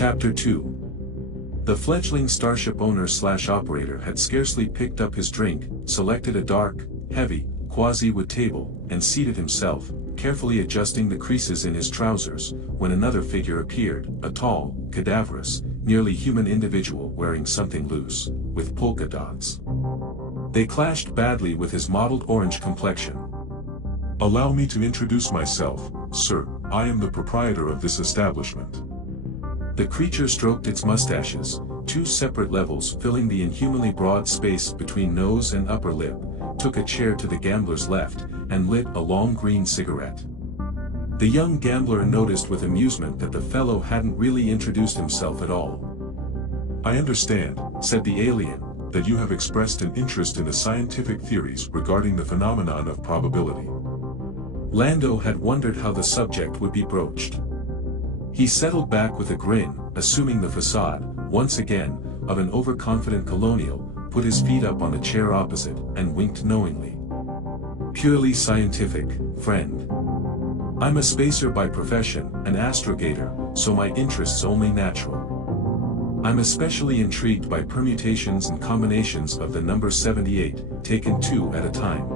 Chapter 2. The fledgling starship owner/operator had scarcely picked up his drink, selected a dark, heavy, quasi-wood table, and seated himself, carefully adjusting the creases in his trousers, when another figure appeared, a tall, cadaverous, nearly human individual wearing something loose, with polka dots. They clashed badly with his mottled orange complexion. Allow me to introduce myself, sir. I am the proprietor of this establishment. The creature stroked its mustaches, two separate levels filling the inhumanly broad space between nose and upper lip, took a chair to the gambler's left, and lit a long green cigarette. The young gambler noticed with amusement that the fellow hadn't really introduced himself at all. I understand, said the alien, that you have expressed an interest in the scientific theories regarding the phenomenon of probability. Lando had wondered how the subject would be broached. He settled back with a grin, assuming the facade, once again, of an overconfident colonial, put his feet up on the chair opposite, and winked knowingly. Purely scientific, friend. I'm a spacer by profession, an astrogator, so my interest's only natural. I'm especially intrigued by permutations and combinations of the number 78, taken two at a time.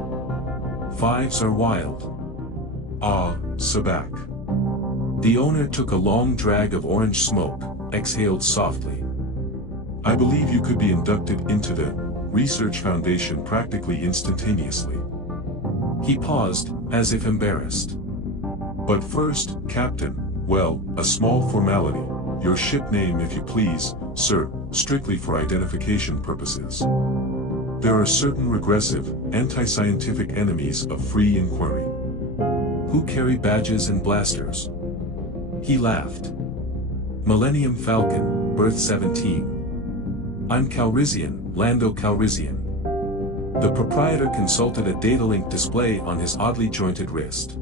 Fives are wild. Ah, Sabak. The owner took a long drag of orange smoke, exhaled softly. I believe you could be inducted into the Research Foundation practically instantaneously. He paused, as if embarrassed. But first, Captain, well, a small formality. Your ship name if you please, sir, strictly for identification purposes. There are certain regressive, anti-scientific enemies of free inquiry. Who carry badges and blasters? He laughed. Millennium Falcon, birth 17. I'm Calrissian, Lando Calrissian. The proprietor consulted a data-link display on his oddly jointed wrist.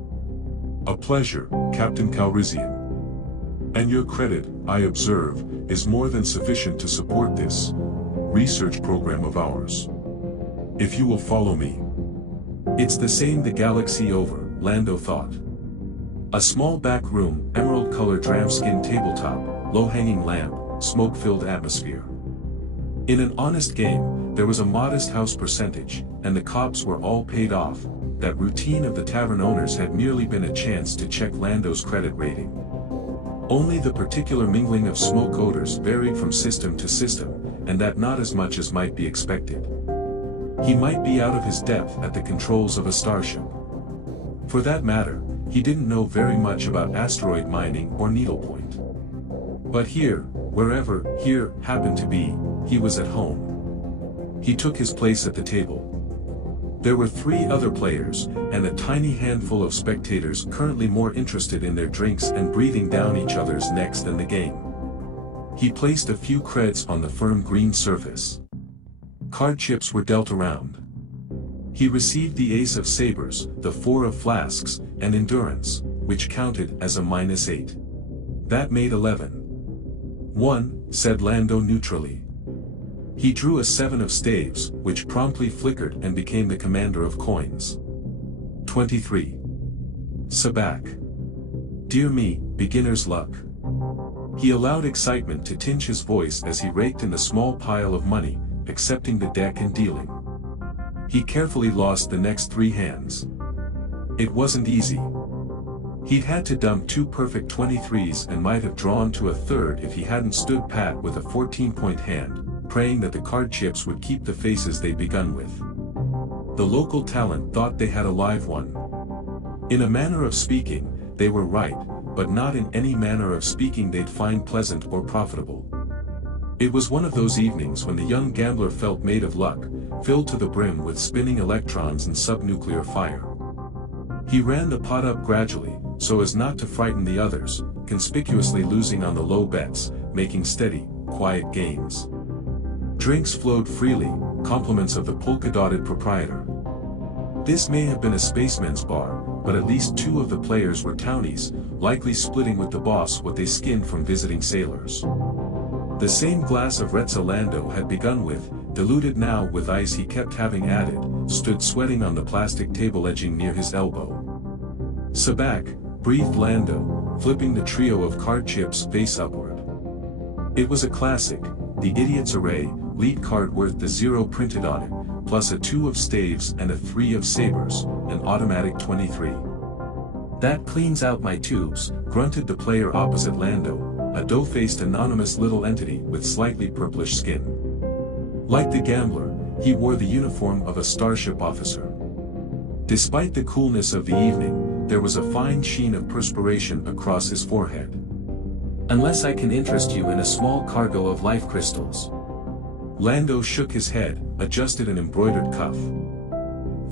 A pleasure, Captain Calrissian. And your credit, I observe, is more than sufficient to support this research program of ours. If you will follow me. It's the same the galaxy over, Lando thought. A small back room, emerald-colored dramskin tabletop, low-hanging lamp, smoke-filled atmosphere. In an honest game, there was a modest house percentage, and the cops were all paid off. That routine of the tavern owners had merely been a chance to check Lando's credit rating. Only the particular mingling of smoke odors varied from system to system, and that not as much as might be expected. He might be out of his depth at the controls of a starship. For that matter, he didn't know very much about asteroid mining or needlepoint. But here, wherever here happened to be, he was at home. He took his place at the table. There were 3 other players, and a tiny handful of spectators currently more interested in their drinks and breathing down each other's necks than the game. He placed a few creds on the firm green surface. Card chips were dealt around. He received the ace of sabers, the 4 of flasks, and endurance, which counted as a -8. That made 11. 1, said Lando neutrally. He drew a 7 of staves, which promptly flickered and became the commander of coins. 23. Sabak. Dear me, beginner's luck. He allowed excitement to tinge his voice as he raked in the small pile of money, accepting the deck and dealing. He carefully lost the next 3 hands. It wasn't easy. He'd had to dump 2 perfect 23s and might have drawn to a 3rd if he hadn't stood pat with a 14-point hand, praying that the card chips would keep the faces they'd begun with. The local talent thought they had a live one. In a manner of speaking, they were right, but not in any manner of speaking they'd find pleasant or profitable. It was one of those evenings when the young gambler felt made of luck, filled to the brim with spinning electrons and subnuclear fire. He ran the pot up gradually, so as not to frighten the others, conspicuously losing on the low bets, making steady, quiet gains. Drinks flowed freely, compliments of the polka-dotted proprietor. This may have been a spaceman's bar, but at least 2 of the players were townies, likely splitting with the boss what they skinned from visiting sailors. The same glass of Retza Lando had begun with, diluted now with ice he kept having added, stood sweating on the plastic table edging near his elbow. Sabak, breathed Lando, flipping the trio of card chips face upward. It was a classic, the Idiot's Array, lead card worth the 0 printed on it, plus a 2 of staves and a 3 of sabers, an automatic 23. That cleans out my tubes, grunted the player opposite Lando, a dough-faced anonymous little entity with slightly purplish skin. Like the gambler, he wore the uniform of a starship officer. Despite the coolness of the evening, there was a fine sheen of perspiration across his forehead. Unless I can interest you in a small cargo of life crystals. Lando shook his head, adjusted an embroidered cuff.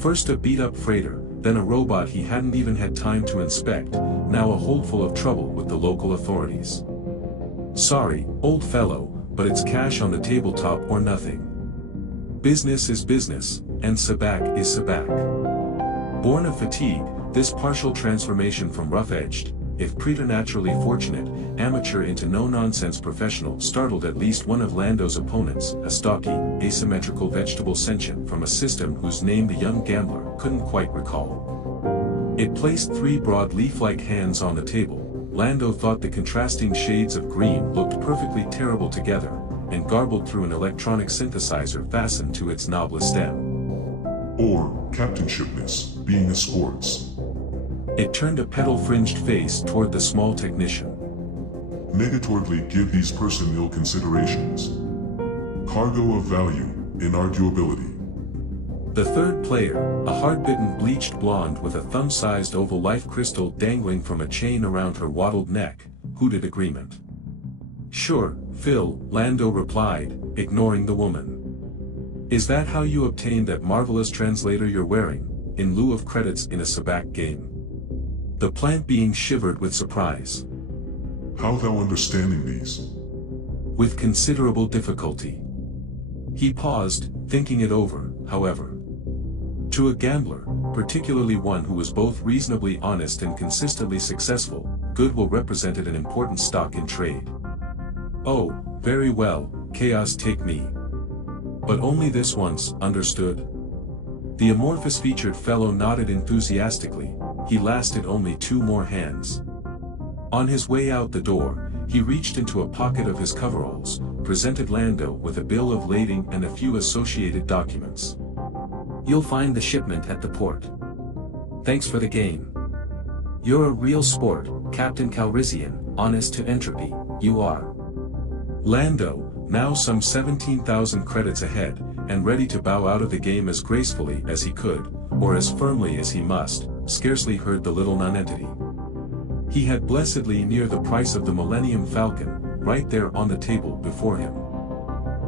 First a beat-up freighter, then a robot he hadn't even had time to inspect, now a holdful of trouble with the local authorities. Sorry, old fellow, but it's cash on the tabletop or nothing. Business is business, and sabak is sabak. Born of fatigue, this partial transformation from rough-edged, if preternaturally fortunate, amateur into no-nonsense professional startled at least one of Lando's opponents, a stocky, asymmetrical vegetable sentient from a system whose name the young gambler couldn't quite recall. It placed 3 broad leaf-like hands on the table. Lando thought the contrasting shades of green looked perfectly terrible together, and garbled through an electronic synthesizer fastened to its knobless stem. Or, captainshipness, being escorts. It turned a petal-fringed face toward the small technician. Negatively give these personnel considerations. Cargo of value, inarguability. The third player, a hard-bitten bleached blonde with a thumb-sized oval life crystal dangling from a chain around her waddled neck, hooted agreement. Sure, Phil, Lando replied, ignoring the woman. Is that how you obtained that marvelous translator you're wearing, in lieu of credits in a sabak game? The plant being shivered with surprise. How thou understanding these? With considerable difficulty. He paused, thinking it over, however. To a gambler, particularly one who was both reasonably honest and consistently successful, goodwill represented an important stock in trade. Oh, very well, chaos take me. But only this once, understood? The amorphous-featured fellow nodded enthusiastically. He lasted only 2 more hands. On his way out the door, he reached into a pocket of his coveralls, presented Lando with a bill of lading and a few associated documents. You'll find the shipment at the port. Thanks for the game. You're a real sport, Captain Calrissian, honest to entropy, you are. Lando, now some 17,000 credits ahead, and ready to bow out of the game as gracefully as he could, or as firmly as he must, scarcely heard the little nonentity. He had blessedly near the price of the Millennium Falcon, right there on the table before him.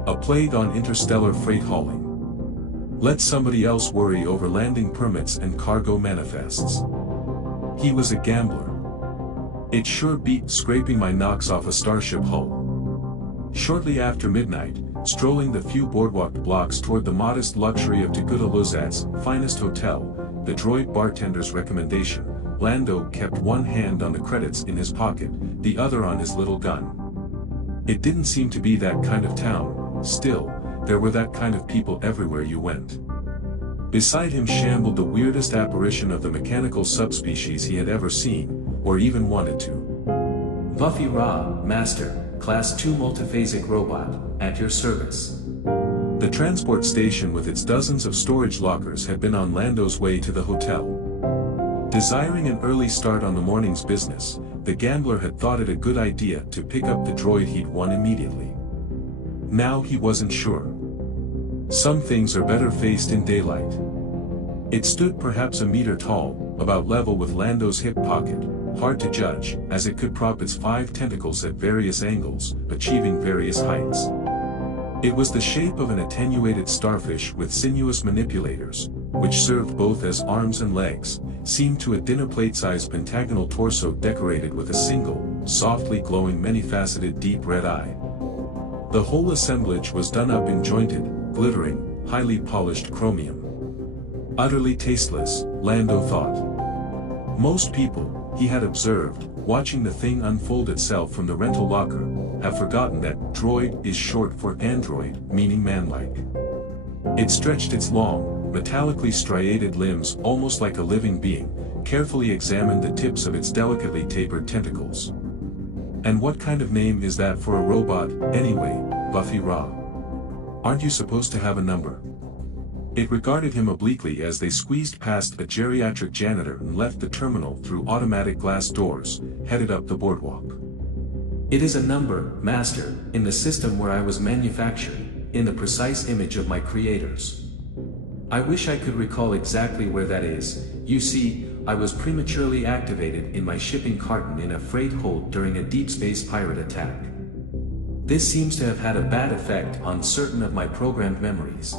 A plague on interstellar freight hauling. Let somebody else worry over landing permits and cargo manifests. He was a gambler. It sure beat scraping my knocks off a starship hull. Shortly after midnight, strolling the few boardwalk blocks toward the modest luxury of Tegudaluzat's finest hotel, the droid bartender's recommendation, Lando kept one hand on the credits in his pocket, the other on his little gun. It didn't seem to be that kind of town, still, there were that kind of people everywhere you went. Beside him shambled the weirdest apparition of the mechanical subspecies he had ever seen, or even wanted to. Buffy Ra, Master, Class 2 multiphasic robot, at your service. The transport station with its dozens of storage lockers had been on Lando's way to the hotel. Desiring an early start on the morning's business, the gambler had thought it a good idea to pick up the droid he'd won immediately. Now he wasn't sure. Some things are better faced in daylight. It stood perhaps a meter tall, about level with Lando's hip pocket, hard to judge, as it could prop its 5 tentacles at various angles, achieving various heights. It was the shape of an attenuated starfish with sinuous manipulators, which served both as arms and legs, seemed to a dinner plate-sized pentagonal torso decorated with a single, softly glowing many-faceted deep red eye. The whole assemblage was done up in jointed, glittering, highly polished chromium. Utterly tasteless, Lando thought. Most people, he had observed, watching the thing unfold itself from the rental locker, have forgotten that droid is short for android, meaning manlike. It stretched its long, metallically striated limbs almost like a living being, carefully examined the tips of its delicately tapered tentacles. And what kind of name is that for a robot, anyway, Buffy Ra? Aren't you supposed to have a number? It regarded him obliquely as they squeezed past a geriatric janitor and left the terminal through automatic glass doors, headed up the boardwalk. It is a number, Master, in the system where I was manufactured, in the precise image of my creators. I wish I could recall exactly where that is. You see, I was prematurely activated in my shipping carton in a freight hold during a deep space pirate attack. This seems to have had a bad effect on certain of my programmed memories.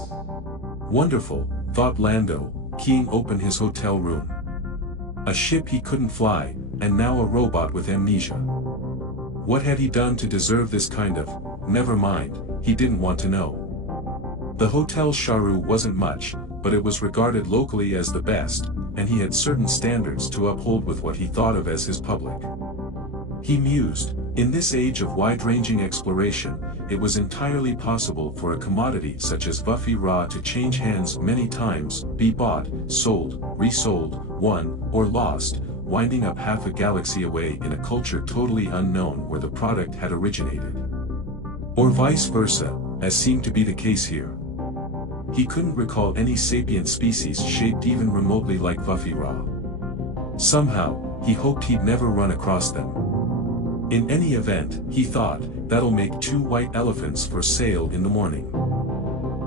Wonderful, thought Lando, keying open his hotel room. A ship he couldn't fly, and now a robot with amnesia. What had he done to deserve this kind of, never mind, he didn't want to know. The Hotel Sharu wasn't much, but it was regarded locally as the best, and he had certain standards to uphold with what he thought of as his public. He mused, in this age of wide-ranging exploration, it was entirely possible for a commodity such as Buffy Ra to change hands many times, be bought, sold, resold, won, or lost, winding up half a galaxy away in a culture totally unknown where the product had originated. Or vice versa, as seemed to be the case here. He couldn't recall any sapient species shaped even remotely like Buffy Ra. Somehow, he hoped he'd never run across them. In any event, he thought, that'll make 2 white elephants for sale in the morning.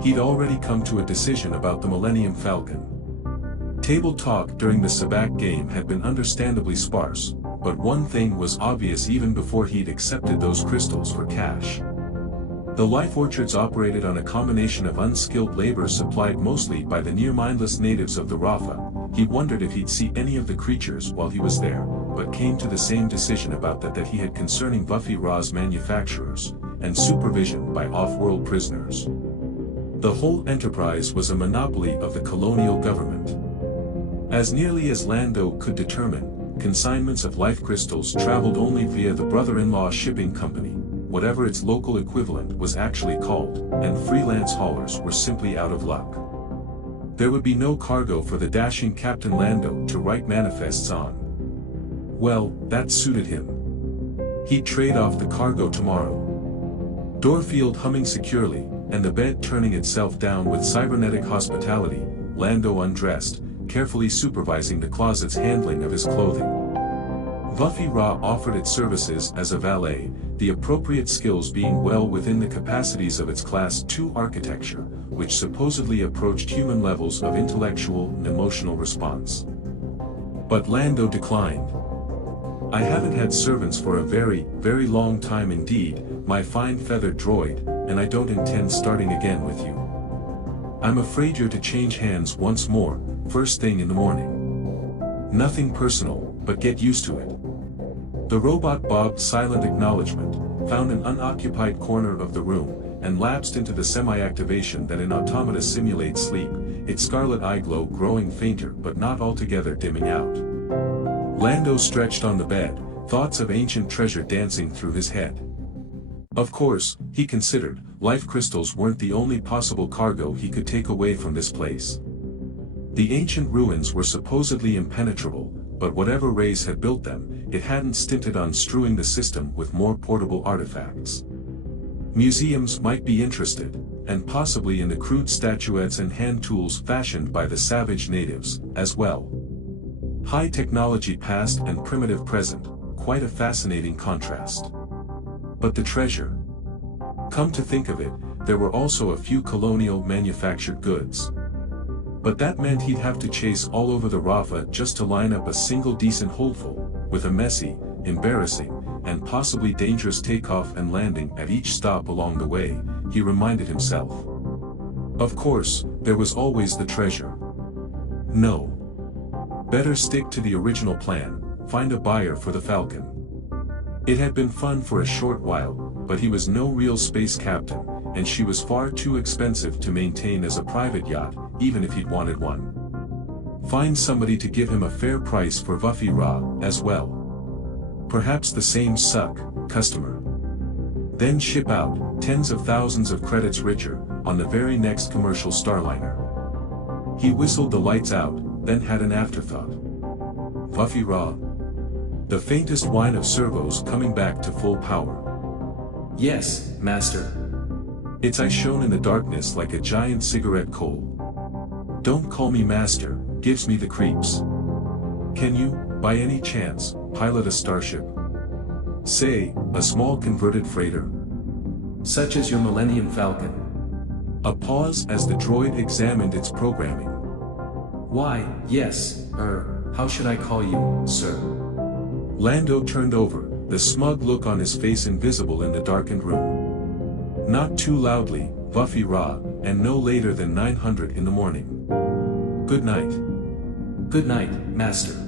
He'd already come to a decision about the Millennium Falcon. Table talk during the Sabak game had been understandably sparse, but one thing was obvious even before he'd accepted those crystals for cash. The life orchards operated on a combination of unskilled labor supplied mostly by the near-mindless natives of the Rafa. He wondered if he'd see any of the creatures while he was there, but came to the same decision about that he had concerning Buffy Ra's manufacturers, and supervision by off-world prisoners. The whole enterprise was a monopoly of the colonial government. As nearly as Lando could determine, consignments of life crystals traveled only via the brother-in-law shipping company, whatever its local equivalent was actually called, and freelance haulers were simply out of luck. There would be no cargo for the dashing Captain Lando to write manifests on. Well, that suited him. He'd trade off the cargo tomorrow. Doorfield humming securely, and the bed turning itself down with cybernetic hospitality, Lando undressed, carefully supervising the closet's handling of his clothing. Buffy Ra offered its services as a valet, the appropriate skills being well within the capacities of its Class II architecture, which supposedly approached human levels of intellectual and emotional response. But Lando declined. I haven't had servants for a very, very long time indeed, my fine feathered droid, and I don't intend starting again with you. I'm afraid you're to change hands once more, first thing in the morning. Nothing personal, but get used to it. The robot bobbed silent acknowledgement, found an unoccupied corner of the room, and lapsed into the semi-activation that an automata simulates sleep, its scarlet eye glow growing fainter but not altogether dimming out. Lando stretched on the bed, thoughts of ancient treasure dancing through his head. Of course, he considered, life crystals weren't the only possible cargo he could take away from this place. The ancient ruins were supposedly impenetrable, but whatever race had built them, it hadn't stinted on strewing the system with more portable artifacts. Museums might be interested, and possibly in the crude statuettes and hand tools fashioned by the savage natives, as well. High technology past and primitive present, quite a fascinating contrast. But the treasure? Come to think of it, there were also a few colonial manufactured goods. But that meant he'd have to chase all over the Rafa just to line up a single decent holdful, with a messy, embarrassing, and possibly dangerous takeoff and landing at each stop along the way, he reminded himself. Of course, there was always the treasure. No. Better stick to the original plan, find a buyer for the Falcon. It had been fun for a short while, but he was no real space captain, and she was far too expensive to maintain as a private yacht, even if he'd wanted one. Find somebody to give him a fair price for Buffy Ra, as well. Perhaps the same customer. Then ship out, tens of thousands of credits richer, on the very next commercial starliner. He whistled the lights out, then had an afterthought. Buffy Ra? The faintest whine of servos coming back to full power. Yes, master. Its eye shone in the darkness like a giant cigarette coal. Don't call me master, gives me the creeps. Can you, by any chance, pilot a starship? Say, a small converted freighter. Such as your Millennium Falcon. A pause as the droid examined its programming. Why, yes, how should I call you, sir? Lando turned over, the smug look on his face invisible in the darkened room. Not too loudly, Buffy Ra, and no later than 900 in the morning. Good night. Good night, master.